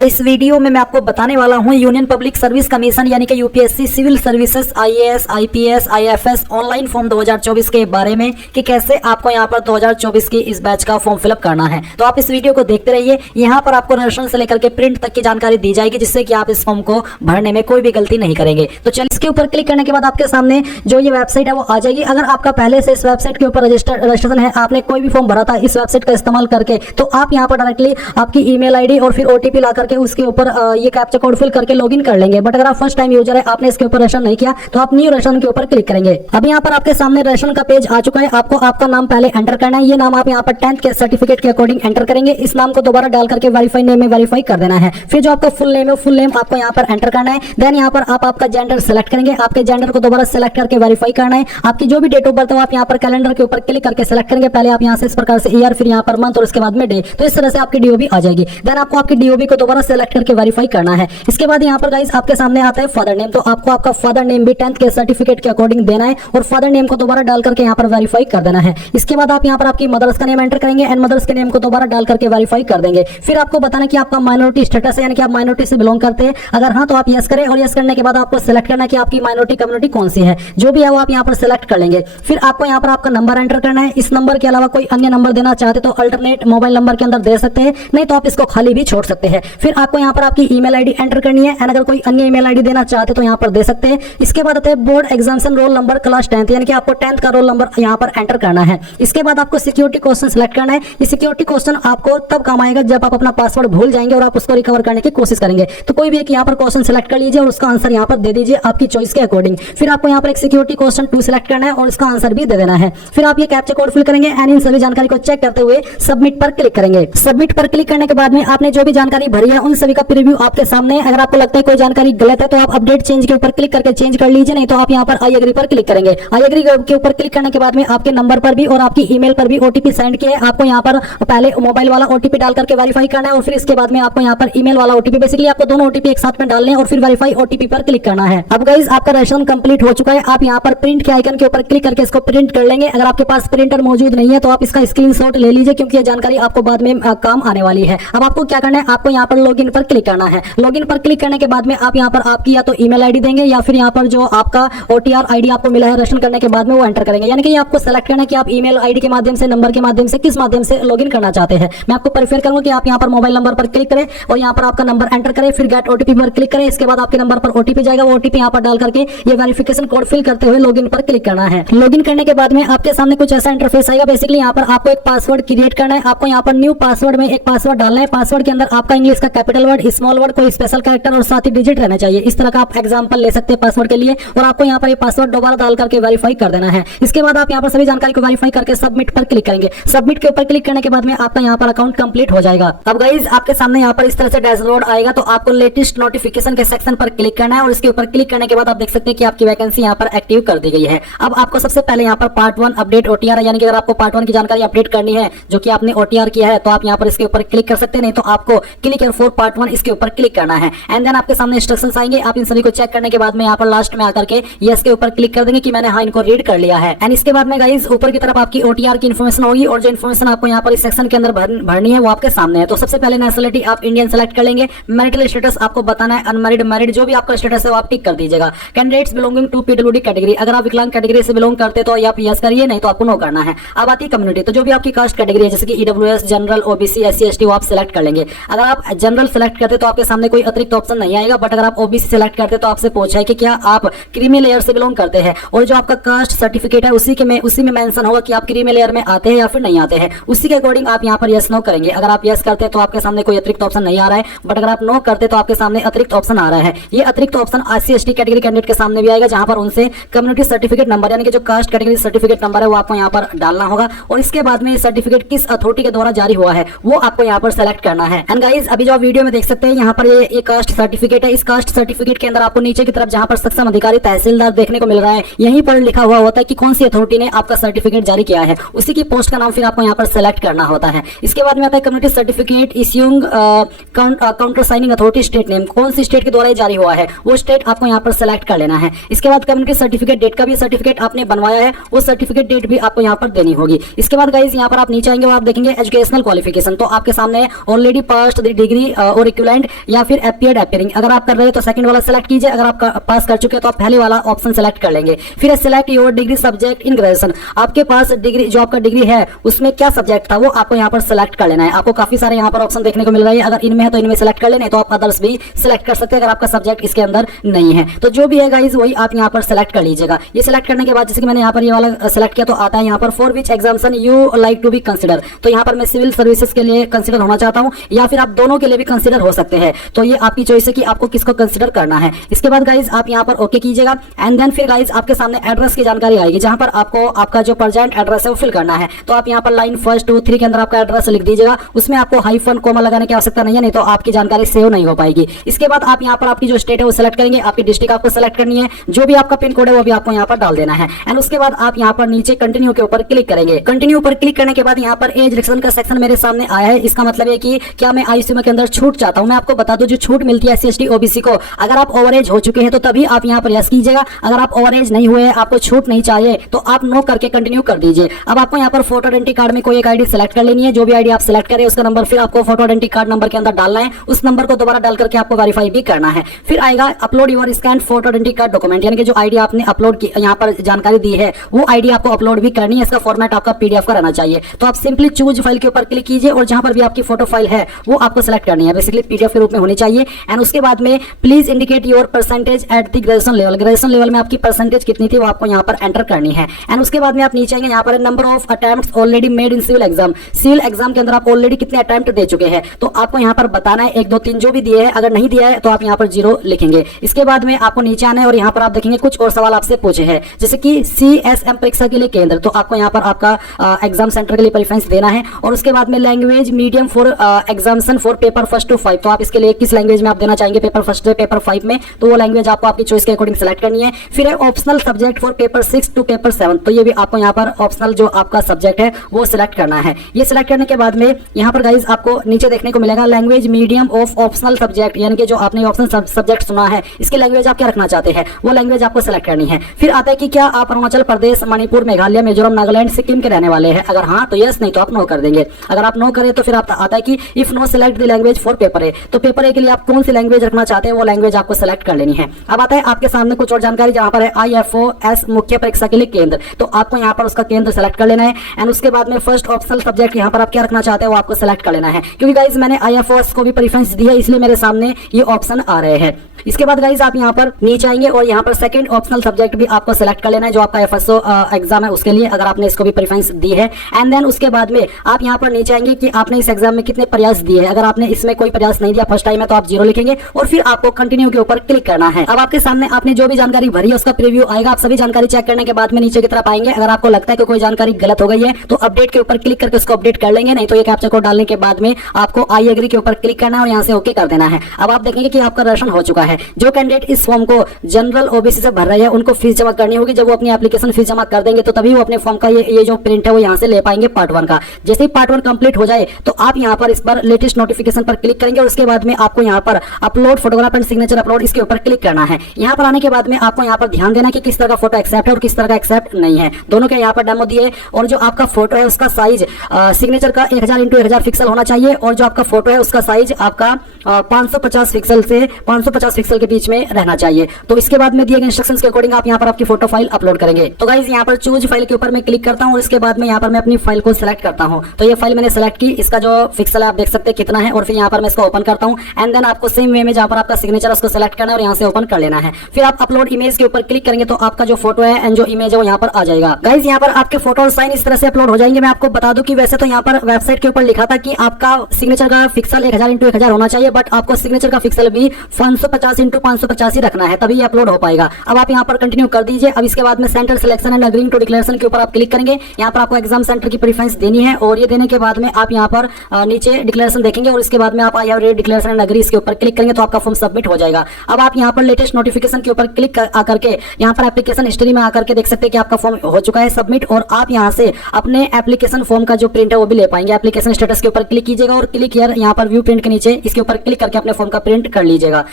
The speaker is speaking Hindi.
इस वीडियो में मैं आपको बताने वाला हूं यूनियन पब्लिक सर्विस कमीशन यानी कि UPSC civil services IAS IPS IFS online form 2024 के बारे में कि कैसे आपको यहां पर 2024 की इस बैच का फॉर्म फिलअप करना है। तो आप इस वीडियो को देखते रहिए। यहां पर आपको रेशन से लेकर के प्रिंट तक की जानकारी दी जाएगी जिससे कि आप इस फॉर्म को भरने में कोई भी गलती नहीं करेंगे। तो चलिए इसके ऊपर क्लिक करने के बाद आपके सामने जो ये वेबसाइट है वो आ जाएगी। अगर आपका पहले से इस वेबसाइट के ऊपर रजिस्ट्रेशन है, आपने कोई भी फॉर्म भरा था इस वेबसाइट का इस्तेमाल करके, तो आप यहाँ पर डायरेक्टली आपकी ईमेल आईडी और फिर ओटीपी ला करके उसके ऊपर ये कैप्चा कोड फिल करके लॉगिन कर लेंगे। बट अगर आप फर्स्ट टाइम यूजर है, आपने इसके ऊपर रेशन नहीं किया, तो आप न्यू रेशन के ऊपर क्लिक करेंगे। अब यहाँ पर आपके सामने रेशन का पेज आ चुका है। आपको आपका नाम पहले एंटर करना है। ये नाम आप यहाँ पर 10th के सर्टिफिकेट के अकॉर्डिंग एंटर करेंगे। इस नाम को दोबारा डाल करके वेरीफाई नेम में वेरीफाई कर देना है। फिर जो आपका फुल नेम है, फुल नेम आपको यहाँ पर एंटर करना है। देन यहाँ पर आप आपका जेंडर सेलेक्ट करेंगे। आपके जेंडर को दोबारा सेलेक्ट करके वेरीफाई करना है। आपकी जो भी डेट ऑफ बर्थ हो आप यहाँ पर कैलेंडर के ऊपर क्लिक करके सेलेक्ट करेंगे। पहले आप यहाँ से इस प्रकार से ईयर, फिर यहाँ पर मंथ और उसके बाद में डे। तो इस तरह से आपकी डीओबी आ जाएगी। देन आपको आपकी डीओबी को दोबारा सेलेक्ट करके वेरीफाई करना है। इसके बाद यहाँ पर गाइस आपके सामने आता है फादर नेम। तो आपको आपका फादर नेम भी 10th के सर्टिफिकेट के अकॉर्डिंग देना है और फादर नेम को दोबारा डाल करके यहाँ पर वेरीफाई कर देना है। इसके बाद आप यहाँ पर आपकी मदर्स का नेम एंटर करेंगे एंड मदर्स के नेम को दोबारा डाल करके वेरीफाई कर देंगे। फिर आपको बताना कि आपका माइनॉरिटी स्टेटस है, यानी कि आप माइनॉरिटी से बिलोंग करते हैं। अगर हाँ तो आप यस करें और यस करने के बाद आपको सेलेक्ट करना है कि आपकी माइनॉरिटी कम्युनिटी कौन सी है। जो भी है वो आप यहाँ पर सेलेक्ट कर लेंगे। फिर आपको यहाँ पर आपका नंबर एंटर करना है। इस नंबर के अलावा कोई अन्य नंबर देना चाहते तो अल्टरनेट मोबाइल नंबर के अंदर दे सकते हैं, नहीं तो आप इसको खाली भी छोड़ सकते हैं। फिर आपको यहाँ पर आपकी ईमेल आईडी एंटर करनी है एंड अगर कोई अन्य ईमेल आईडी देना चाहते तो यहाँ पर दे सकते हैं। इसके बाद आते हैं board examination roll number class 10th, यानी कि आपको 10th का रोल नंबर यहाँ पर एंटर करना है। इसके बाद आपको सिक्योरिटी क्वेश्चन सेलेक्ट करना है। ये सिक्योरिटी क्वेश्चन आपको तब काम आएगा जब आप अपना पासवर्ड भूल जाएंगे और आप उसको रिकवर करने की कोशिश करेंगे। तो कोई भी एक यहाँ पर क्वेश्चन सेलेक्ट कर लीजिए और उसका आंसर यहाँ पर दे दीजिए आपकी चॉइस के अकॉर्डिंग। फिर आपको यहाँ पर एक सिक्योरिटी क्वेश्चन 2 सेलेक्ट करना है और इसका आंसर भी दे देना है। फिर आप ये कैप्चा कोड फिल करेंगे एंड इन सभी जानकारी को चेक करते हुए सबमिट पर क्लिक करेंगे। सबमिट पर क्लिक करने के बाद में आपने जो भी जानकारी भरी है उन सभी का प्रीव्यू आपके सामने। अगर आपको लगता है कोई जानकारी गलत है तो आप अपडेट चेंज के ऊपर क्लिक करके चेंज कर लीजिए, नहीं तो आप यहाँ पर आई एग्री पर क्लिक करेंगे। आई एग्री के ऊपर क्लिक करने के बाद में आपके नंबर पर भी और आपकी ईमेल पर भी ओटीपी सेंड किया है। आपको यहाँ पर पहले मोबाइल वाला ओटीपी डाल करके वेरीफाई करना है और फिर इसके बाद में आपको यहाँ पर ईमेल वाला ओटीपी, बेसिकली आपको दोनों ओटीपी एक साथ में डालने हैं और फिर वेरीफाई ओटीपी पर क्लिक करना है। अब गाइस आपका रेशन कंप्लीट हो चुका है। आप यहाँ पर प्रिंट के आइकन के ऊपर क्लिक करके इसको प्रिंट कर लेंगे। अगर आपके पास प्रिंटर मौजूद नहीं है तो आप इसका स्क्रीनशॉट ले लीजिए, क्योंकि ये जानकारी आपको बाद में काम आने वाली है। अब आपको क्या करना है, आपको यहाँ पर लॉगिन पर क्लिक करना है। लॉगिन पर क्लिक करने के बाद में आप यहाँ पर आपकी या तो ईमेल आईडी देंगे या फिर यहाँ पर जो आपका ओटीआर आईडी आपको मिला है रेशन करने के बाद में वो एंटर करेंगे। यानी कि आपको सेलेक्ट करना है कि आप ईमेल आईडी के माध्यम से, नंबर के माध्यम से, किस माध्यम से लॉगिन करना चाहते हैं। मैं आपको प्रेफर करूंगा कि आप यहाँ पर मोबाइल नंबर पर क्लिक करें और यहाँ पर आपका नंबर एंटर करें, फिर गेट ओटीपी पर क्लिक करें। इसके बाद आपके नंबर पर ओटीपी जाएगा, वो ओटीपी यहाँ पर डाल करके ये वेरिफिकेशन कोड फिल करते हुए लॉगिन पर क्लिक करना है। लॉगिन करने के बाद में आपके सामने कुछ ऐसा इंटरफेस आएगा। बेसिकली यहाँ पर आपको एक पासवर्ड क्रिएट करना है। आपको यहाँ पर न्यू पासवर्ड में एक पासवर्ड डालना है। पासवर्ड के अंदर आपका इंग्लिश का कैपिटल वर्ड, स्मॉल वर्ड, कोई स्पेशल कैरेक्टर और साथ ही डिजिट रहना चाहिए। इस तरह का आप एग्जांपल ले सकते हैं पासवर्ड के लिए और आपको यहाँ पर ये पासवर्ड दोबारा डाल करके वेरीफाई कर देना है। इसके बाद आप यहाँ पर सभी जानकारी को वेरीफाई करके सबमिट पर क्लिक करेंगे। सबमिट के ऊपर क्लिक करने के बाद में आपका यहाँ पर अकाउंट कंप्लीट हो जाएगा। अब गाइस आपके सामने यहाँ पर इस तरह से डैशबोर्ड आएगा। तो आपको लेटेस्ट नोटिफिकेशन के सेक्शन पर क्लिक करना है और इसके ऊपर क्लिक करने के बाद आप देख सकते हैं कि आपकी वैकेंसी यहाँ पर एक्टिव कर दी गई है। अब आपको सबसे पहले यहाँ पर पार्ट 1 अपडेट ओटीआर, यानी कि अगर आपको पार्ट 1 की जानकारी अपडेट करनी है जो कि आपने ओटीआर किया है तो आप यहाँ पर इसके ऊपर क्लिक कर सकते हैं, नहीं तो आपको क्लिक हियर फॉर पार्ट 1 इसके ऊपर क्लिक करना है। एंड देन आपके सामने इंस्ट्रक्शंस आएंगे। आप इन सभी को चेक करने के बाद में यहाँ पर लास्ट में आकर के यस के ऊपर क्लिक कर देंगे कि मैंने हाँ इनको रीड कर लिया है। एंड इसके बाद में गाइस ऊपर की तरफ आपकी ओटीआर की इन्फॉर्मेशन होगी और जो इन्फॉर्मेशन आपको यहाँ पर इस सेक्शन के अंदर भरनी है वो आपके सामने है। तो सबसे पहले नेशनलिटी आप इंडियन सेलेक्ट कर लेंगे। मैरिटल स्टेटस आपको बताना है अनमैरिड, मैरिड, जो भी आपका स्टेटस है वो आप टिक कर दीजिएगा। Candidates belonging to PWD category, अगर आप विकलांग कैटेगरी से बिलोंग करते तो आप यस करिए, नहीं तो आपको नो करना है। अब आती है कम्युनिटी। तो जो भी आपकी कास्ट कैटेगरी है जैसे कि EWS, general, OBC, SC, ST वो आप सेलेक्ट कर लेंगे। अगर आप जनरल सेलेक्ट करते तो आपके सामने कोई अतिरिक्त ऑप्शन नहीं आएगा, बट अगर आप ओबीसी सेलेक्ट करते तो आपसे पूछा है कि क्या आप क्रीमी लेयर से बिलोंग करते हैं और जो आपका कास्ट सर्टिफिकेट है उसी में मेंशन होगा कि आप क्रीमी लेयर में आते हैं या फिर नहीं आते हैं। उसी के अकॉर्डिंग आप यहाँ पर यस नो करेंगे। अगर आप यस करते हैं तो आपके सामने कोई अतिरिक्त ऑप्शन नहीं आ रहा है, बट अगर आप नो करते तो आपके सामने अतिरिक्त ऑप्शन आ रहा है। ये अतिरिक्त option SC ST category candidate के सामने भी आएगा, जहां पर उनसे कम्युनिटी सर्टिफिकेट नंबर यानी कि जो कास्ट कैटेगरी सर्टिफिकेट नंबर है वो आपको यहाँ पर डालना होगा और इसके बाद में सर्टिफिकेट किस अथॉरिटी के द्वारा जारी हुआ है वो आपको यहाँ पर सेलेक्ट करना है। एंड गाइस अभी जो आप वीडियो में देख सकते हैं यहाँ पर ये कास्ट सर्टिफिकेट है। इस कास्ट सर्टिफिकेट के अंदर आपको नीचे की तरफ जहाँ पर सक्षम अधिकारी तहसीलदार देखने को मिल रहा है, यहीं पर लिखा हुआ होता है कि कौन सी अथॉरिटी ने आपका सर्टिफिकेट जारी किया है। उसी की पोस्ट का नाम फिर आपको यहाँ पर सेलेक्ट करना होता है। इसके बाद में आता है community certificate issuing counter signing authority state name, कौन सी स्टेट के द्वारा जारी हुआ है वो स्टेट आपको यहाँ पर सेलेक्ट कर लेना है। इसके बाद कम्युनिटी सर्टिफिकेट डेट का भी सर्टिफिकेट आपने बनवाया है वो सर्टिफिकेट डेट भी आपको यहाँ पर देनी होगी। इसके बाद गाइस यहाँ पर आप नीचे आएंगे और आप देखेंगे एजुकेशनल क्वालिफिकेशन। तो आपके सामने ऑलरेडी पास्ट डिग्री और इक्विवेलेंट या फिर अपीयर्ड अपीयरिंग। अगर आप कर रहे हो तो सेकंड वाला सेलेक्ट कीजिए, अगर आप पास कर चुके हैं तो आप पहले वाला ऑप्शन सेलेक्ट कर लेंगे। फिर select your degree subject in graduation, आपके पास डिग्री जो आपका डिग्री है उसमें क्या सब्जेक्ट था वो आपको यहाँ पर सेलेक्ट कर लेना है। आपको काफी सारे यहाँ पर ऑप्शन देखने को मिल रहे हैं, अगर इनमें है तो इनमें सेलेक्ट कर लेना, तो आप अदर्स भी सिलेक्ट कर सकते हैं अगर आपका सब्जेक्ट इसके अंदर नहीं है। तो जो भी है गाइज वही आप यहाँ पर सेलेक्ट कर लीजिएगा। ये सेलेक्ट करने के बाद जैसे कि मैंने यहाँ पर ये वाला सेलेक्ट किया तो आता है यहाँ पर for which examination you like to be consider. तो यहाँ पर मैं सिविल सर्विसेज के लिए कंसिडर होना चाहता हूँ या फिर आप दोनों के लिए भी कंसिडर हो सकते हैं, तो ये आपकी चॉइस है कि आपको किसको कंसिडर करना है। इसके बाद गाइज आप यहाँ पर ओके कीजिएगा एंड देन फिर गाइज आपके सामने एड्रेस की जानकारी आएगी, जहां पर आपको आपका जो प्रेजेंट एड्रेस है वो फिल करना है। तो आप यहाँ पर लाइन 1, 2, 3 के अंदर आपका एड्रेस लिख दीजिएगा, उसमें आपको हाइफन कोमा लगाने की आवश्यकता नहीं है, नहीं तो आपकी जानकारी सेव नहीं हो पाएगी। इसके बाद आप यहाँ पर आपकी जो स्टेट है वो सिलेक्ट करेंगे, आपकी डिस्ट्रिक्ट आपको सेलेक्ट करनी है, जो भी आपका पिन कोड है वो भी आपको यहाँ पर डाल देना है। एंड उसके बाद आप यहाँ पर नीचे कंटिन्यू के ऊपर क्लिक करेंगे। कंटिन्यू पर क्लिक करने के बाद यहाँ पर एज रिडक्शन का सेक्शन मेरे सामने आया है। इसका मतलब है कि क्या मैं आयु सीमा के अंदर छूट चाहता हूँ। मैं आपको बता दूं जो छूट मिलती है SC ST OBC को, अगर आप ओवर एज हो चुके हैं तो तभी आप यहाँ पर यस कीजिएगा। अगर आप ओवर एज नहीं हुए, आपको छूट नहीं चाहिए तो आप नो करके कंटिन्यू कर दीजिए। अब आपको यहाँ पर फोटो आइडेंटिटी कार्ड में कोई एक आईडी सेलेक्ट कर लेनी है, जो भी आईडी आप सेलेक्ट करें उसका नंबर फिर आपको फोटो आइडेंटिटी कार्ड नंबर के अंदर डालना है, उस नंबर को दोबारा डाल करके आपको वेरीफाई भी करना है। फिर आएगा upload your scan photo identity card document, यानी कि जो आईडी आपने अपलोड की यहाँ पर जानकारी दी है वो आईडी आपको अपलोड भी करनी है। इसका फॉर्मेट आपका PDF का रहना चाहिए। तो आप सिंपली चूज फाइल के ऊपर क्लिक कीजिए और जहां पर भी आपकी फोटो फाइल है वो आपको सेलेक्ट करनी है, बेसिकली PDF के रूप में होनी चाहिए। एंड उसके बाद में please indicate your percentage at the graduation level, graduation level में आपकी परसेंटेज कितनी थी वो आपको यहाँ पर एंटर करनी है। एंड उसके बाद में आप नीचे आएंगे, यहाँ पर number of attempts already made in civil exam, civil exam के अंदर आप ऑलरेडी कितने अटेम्प्ट दे चुके हैं तो आपको यहाँ पर बताना है, 1 2 3 जो भी दिए हैं। अगर नहीं दिया है तो आप यहाँ पर 0 लिखेंगे। इसके बाद में आपको नीचे आना है और यहाँ पर आप देखेंगे कुछ और सवाल आपसे पूछे हैं, जैसे कि CSM परीक्षा के लिए केंद्र, तो आपको यहाँ पर आपका एग्जाम सेंटर के लिए प्रेफरेंस देना है। और उसके बाद में language medium for examination for paper 1 to 5, तो आप इसके लिए किस लैंग्वेज में आप देना चाहेंगे पेपर 1 से पेपर 5 में, तो वो लैंग्वेज आपको आपकी चॉइस के अकॉर्डिंग सेलेक्ट करनी है। फिर है optional subject for paper 6 to paper 7, तो ये भी आपको यहाँ पर ऑप्शनल जो आपका सब्जेक्ट है वो सिलेक्ट करना है। ये सिलेक्ट करने के बाद में यहाँ पर गाइज आपको नीचे देखने को मिलेगा language medium of optional subject, यानी कि जो आपने ऑप्शनल सब्जेक्ट सुना है इसकी लैंग्वेज आप क्या रखना चाहते हैं वो लैंग्वेज आपको सेलेक्ट करनी है। फिर आता है कि क्या आप अरुणाचल प्रदेश, मणिपुर, मेघालय, मिजोरम, नागालैंड, सिक्किम के रहने वाले हैं। अगर हाँ तो यस, नहीं तो आप नो कर देंगे। अगर आप नो करें तो फिर आप आता है कि if no select the language for paper A, तो पेपर ए के लिए आप कौन सी लैंग्वेज रखना चाहते हैं वो लैंग्वेज आपको सेलेक्ट कर लेनी है। अब आता है आपके सामने कुछ और जानकारी, जहां पर है IFOS मुख्य परीक्षा के लिए केंद्र, तो आपको यहाँ पर उसका केंद्र सेलेक्ट कर लेना है। एंड उसके बाद में फर्स्ट ऑप्शनल सब्जेक्ट यहाँ पर आप क्या रखना चाहते हैं वो आपको सेलेक्ट कर लेना है, क्योंकि गाइज मैंने IFOS को भी प्रेफरेंस दी है इसलिए मेरे सामने ये ऑप्शन आ रहे हैं। इसके बाद गाइज आप यहाँ पर नीचे आएंगे और यहाँ पर सेकंड ऑप्शनल सब्जेक्ट भी आपको सेलेक्ट कर लेना है, जो आपका FSO एग्जाम है उसके लिए, अगर आपने इसको भी प्रेफरेंस दी है। एंड देन उसके बाद में आप यहाँ पर नीचे आएंगे कि आपने इस एग्जाम में कितने प्रयास दिए हैं। अगर आपने इसमें कोई प्रयास नहीं दिया, फर्स्ट टाइम है, तो आप 0 लिखेंगे और फिर आपको कंटिन्यू के ऊपर क्लिक करना है। अब आपके सामने आपने जो भी जानकारी भरी है उसका प्रीव्यू आएगा। आप सभी जानकारी चेक करने के बाद में नीचे की तरफ आएंगे। अगर आपको लगता है कि कोई जानकारी गलत हो गई है तो अपडेट के ऊपर क्लिक करके उसको अपडेट कर लेंगे, नहीं तो ये कैप्चा कोड डालने के बाद में आपको आई एग्री के ऊपर क्लिक करना है और यहाँ से ओके कर देना है। अब आप देखेंगे कि आपका रजिस्ट्रेशन हो चुका है। जो कैंडिडेट इस फॉर्म को जनरल OBC से भर रहे हैं उनको फीस जमा करनी होगी। जब वो अपनी एप्लीकेशन फीस जमा कर देंगे तो तभी वो अपने फॉर्म का ये जो प्रिंट है वो यहाँ से ले पाएंगे पार्ट 1 का। जैसे ही पार्ट 1 कंप्लीट हो जाए तो आप यहाँ पर इस पर लेटेस्ट नोटिफिकेशन पर क्लिक करेंगे और उसके बाद में आपको यहाँ पर upload photograph and signature upload, इसके ऊपर क्लिक करना है। यहाँ पर आने के बाद में आपको यहाँ पर ध्यान देना कि किस तरह का फोटो एक्सेप्ट है और किस तरह का एक्सेप्ट नहीं है। दोनों के यहाँ पर डेमो दिए और जो आपका फोटो है उसका साइज सिग्नेचर का 1000 × 1000 पिक्सल होना चाहिए और जो आपका फोटो है उसका साइज आपका 550 पिक्सल से 550 पिक्सल के बीच में रहना चाहिए। तो इसके बाद में दिए गए इंस्ट्रक्शंस के अकॉर्डिंग आप यहाँ पर आपकी फोटो फाइल अपलोड करेंगे। तो गाइस यहाँ पर चूज फाइल के ऊपर मैं क्लिक करता हूँ और इसके बाद में यहाँ पर मैं अपनी फाइल को सिलेक्ट करता हूँ। तो ये फाइल मैंने सेलेक्ट की, इसका जो पिक्सल है आप देख सकते हैं कितना है, और फिर यहाँ पर मैं इसको ओपन करता हूँ। एंड देन आपको सेम वे में जहाँ पर आपका सिग्नेचर उसको सेलेक्ट करना है और यहाँ से ओपन कर लेना है। फिर आप अपलोड इमेज के ऊपर क्लिक करेंगे तो आपका जो फोटो है एंड जो इमेज है वो यहाँ पर आ जाएगा। गाइस यहाँ पर आपके फोटो और साइन इस तरह से अपलोड हो जाएंगे। मैं आपको बता दूं कि वैसे तो यहाँ पर वेबसाइट के ऊपर लिखा था कि आपका सिग्नेचर का पिक्सल 1000 × 1000 होना चाहिए, बट आपको सिग्नेचर का पिक्सल भी 550 × 550 ही रखना है, तभी ये अपलोड हो पाएगा। अब आप यहाँ पर कंटिन्यू कर दीजिए। अब इसके बाद में centre selection and agreeing to declaration के ऊपर आप क्लिक करेंगे। यहाँ पर आपको एग्जाम सेंटर की प्रेफरेंस देनी है और ये देने के बाद में आप यहाँ पर नीचे डिक्लेरेशन देखेंगे और इसके बाद में आप I have read declaration and agree इसके ऊपर क्लिक करेंगे तो आपका फॉर्म सबमिट हो जाएगा। अब आप यहाँ पर लेटेस्ट नोटिफिकेशन के ऊपर क्लिक आकर के यहाँ पर एप्लीकेशन हिस्ट्री में आकर के देख सकते हैं कि आपका फॉर्म हो चुका है सबमिट, और आप यहाँ से अपने एप्लीकेशन फॉर्म का जो प्रिंट है वो भी ले पाएंगे। एप्लीकेशन स्टेटस के ऊपर क्लिक कीजिएगा और क्लिक हियर यहाँ पर व्यू प्रिंट के नीचे इसके ऊपर क्लिक करके अपने फॉर्म का प्रिंट कर लीजिएगा।